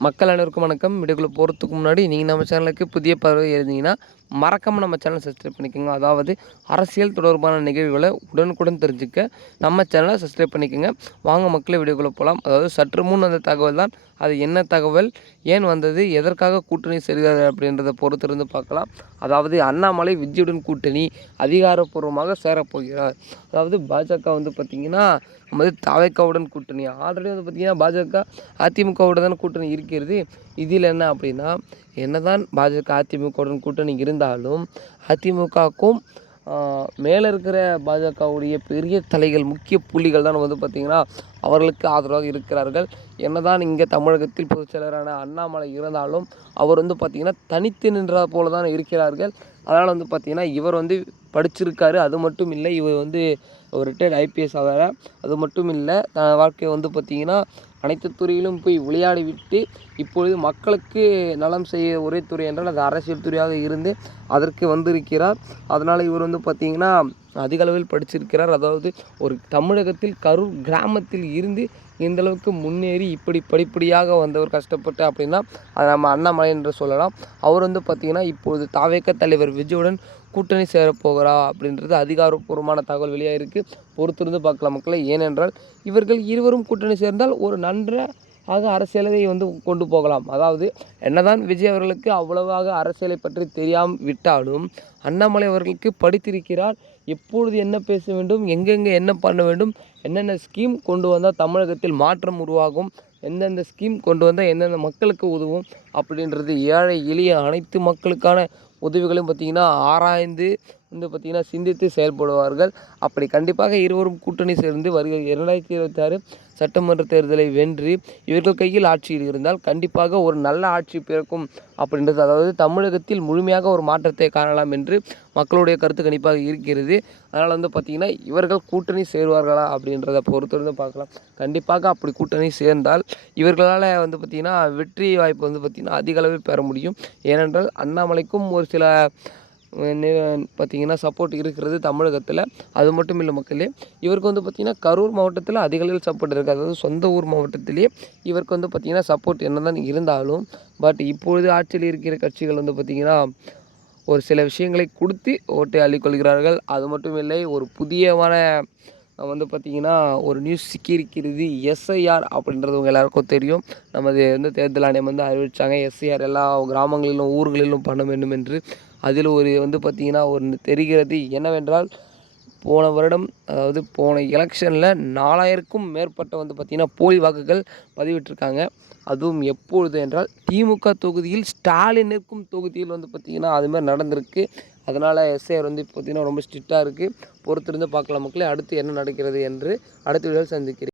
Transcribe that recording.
மக்கள் அனைவருக்கும் வணக்கம். வீடியோக்குள்ளே போகிறதுக்கு முன்னாடி நீங்கள் நம்ம சேனலுக்கு புதிய பார்வை இருந்தீங்கன்னா மறக்காமல் நம்ம சேனல் சப்ஸ்கிரைப் பண்ணிக்கோங்க. அதாவது அரசியல் தொடர்பான நிகழ்வுகளை உடனுக்குடன் தெரிஞ்சுக்க நம்ம சேனலை சப்ஸ்கிரைப் பண்ணிக்கோங்க. வாங்க மக்களை வீடியோக்குள்ளே போகலாம் அதாவது சற்று முன் அந்த தகவல் தான். அது என்ன தகவல்? ஏன் வந்தது? எதற்காக கூட்டணி செல்கிறது அப்படின்றத பொறுத்திருந்து பார்க்கலாம். அதாவது அண்ணாமலை விஜயுடன் கூட்டணி அதிகாரப்பூர்வமாக சேரப்போகிறார். அதாவது பாஜக வந்து பார்த்திங்கன்னா நம்ம வந்து தாவேக்காவுடன் கூட்டணி. ஆல்ரெடி வந்து பார்த்திங்கன்னா பாஜக அதிமுகவுடன் தான் கூட்டணி இருக்கிறது. இதில் என்ன அப்படின்னா என்னதான் பாஜக அதிமுகவுடன் கூட்டணி இருந்து இருந்தாலும் அதிமுகவுக்கும் மேலே இருக்கிற பாஜகவுடைய பெரிய தலைகள் முக்கிய புள்ளிகள் தான் வந்து பார்த்திங்கன்னா அவர்களுக்கு ஆதரவாக இருக்கிறார்கள். என்னதான் இங்கே தமிழகத்தில் பொதுச் செயலரான அண்ணாமலை இருந்தாலும் அவர் வந்து பார்த்திங்கன்னா தனித்து நின்றா போல தான் இருக்கிறார்கள். அதனால் வந்து பார்த்திங்கன்னா இவர் வந்து படிச்சிருக்காரு. அது மட்டும் இல்லை இவர் வந்து ஒரு ரிட்டையர்ட் ஐபிஎஸ் ஆகிற அது மட்டும் இல்லை தன் வாழ்க்கையை வந்து பார்த்திங்கன்னா அனைத்து துறையிலும் போய் விளையாடி விட்டு இப்பொழுது மக்களுக்கு நலம் செய்ய ஒரே துறை என்றால் அது அரசியல் துறையாக இருந்து அதற்கு வந்திருக்கிறார். அதனால் இவர் வந்து பார்த்திங்கன்னா அதிக அளவில் படிச்சிருக்கிறார். அதாவது ஒரு தமிழகத்தில் கரூர் கிராமத்தில் இருந்து இந்தளவுக்கு முன்னேறி இப்படி படிப்படியாக வந்தவர் கஷ்டப்பட்டு அப்படின்னா அதை நம்ம அண்ணாமலை என்று சொல்லலாம். அவர் வந்து பார்த்திங்கன்னா இப்பொழுது தாவேக்க தலைவர் விஜயுடன் கூட்டணி சேரப்போகிறா அப்படின்றது அதிகாரப்பூர்வமான தகவல் வெளியாக இருக்குது பொறுத்திருந்து பார்க்கலாம் மக்களை. ஏனென்றால் இவர்கள் இருவரும் கூட்டணி சேர்ந்தால் ஒரு நன்ற ஆக அரசியலை வந்து கொண்டு போகலாம். அதாவது என்னதான் விஜய் அவர்களுக்கு அவ்வளவாக அரசியலை பற்றி தெரியாமல் விட்டாலும் அண்ணாமலை அவர்களுக்கு படித்திருக்கிறார். எப்பொழுது என்ன பேச வேண்டும் எங்கெங்கே என்ன பண்ண வேண்டும் என்னென்ன ஸ்கீம் கொண்டு வந்தால் தமிழகத்தில் மாற்றம் உருவாகும் எந்தெந்த ஸ்கீம் கொண்டு வந்தால் எந்தெந்த மக்களுக்கு உதவும் அப்படின்றது ஏழை எளிய அனைத்து மக்களுக்கான உதவிகளையும் பார்த்திங்கன்னா ஆராய்ந்து வந்து பார்த்திங்கன்னா சிந்தித்து செயல்படுவார்கள். அப்படி கண்டிப்பாக இருவரும் கூட்டணி சேர்ந்து வருகிற இரண்டாயிரத்தி இருபத்தி ஆறு சட்டமன்ற தேர்தலை வென்று இவர்கள் கையில் ஆட்சியில் இருந்தால் கண்டிப்பாக ஒரு நல்ல ஆட்சி பிறக்கும் அப்படின்றது அதாவது தமிழகத்தில் முழுமையாக ஒரு மாற்றத்தை காணலாம் என்று மக்களுடைய கருத்து கணிப்பாக இருக்கிறது. அதனால் வந்து பார்த்திங்கன்னா இவர்கள் கூட்டணி சேருவார்களா அப்படின்றத பொறுத்திருந்து பார்க்கலாம். கண்டிப்பாக அப்படி கூட்டணி சேர்ந்தால் இவர்களால் வந்து பார்த்திங்கன்னா வெற்றி வாய்ப்பு வந்து பார்த்திங்கன்னா அதிக அளவில் பெற முடியும். ஏனென்றால் அண்ணாமலைக்கும் ஒரு சில பார்த்திங்கன்னா சப்போர்ட் இருக்கிறது தமிழகத்தில். அது மட்டும் இல்லை மக்களே இவருக்கு வந்து பார்த்திங்கன்னா கரூர் மாவட்டத்தில் அதிக அளவில் சப்போர்ட் இருக்குது அதாவது சொந்த ஊர் மாவட்டத்திலேயே இவருக்கு வந்து பார்த்திங்கன்னா சப்போர்ட் என்ன தான் இருந்தாலும் பட் இப்பொழுது ஆட்சியில் இருக்கிற கட்சிகள் வந்து பார்த்திங்கன்னா ஒரு சில விஷயங்களை கொடுத்து ஓட்டை அள்ளிக்கொள்கிறார்கள் அது மட்டும் இல்லை ஒரு புதியமான வந்து பார்த்திங்கன்னா ஒரு நியூஸ் சிக்கியிருக்கிறது எஸ்ஐஆர் அப்படின்றது உங்கள் எல்லாருக்கும் தெரியும். நமது வந்து தேர்தல் ஆணையம் வந்து அறிவித்தாங்க எஸ்ஐஆர் எல்லா கிராமங்களிலும் ஊர்களிலும் பண்ண வேண்டும் என்று அதில் ஒரு வந்து பார்த்திங்கன்னா ஒன்று தெரிகிறது என்னவென்றால் போன வருடம் அதாவது போன எலெக்ஷனில் நாலாயிரக்கும் மேற்பட்ட வந்து பார்த்திங்கன்னா போலி வாக்குகள் பதிவிட்டிருக்காங்க. அதுவும் எப்பொழுது என்றால் திமுக தொகுதியில் ஸ்டாலின் தொகுதியில் வந்து பார்த்திங்கன்னா அதுமாதிரி நடந்திருக்கு. அதனால் எஸ்ஐஆர் வந்து பார்த்திங்கன்னா ரொம்ப ஸ்ட்ரிக்டாக இருக்குது பொறுத்திருந்து பார்க்கலாம் மக்களே அடுத்து என்ன நடக்கிறது என்று அடுத்த வீடியோவில் சந்திக்கிறேன்.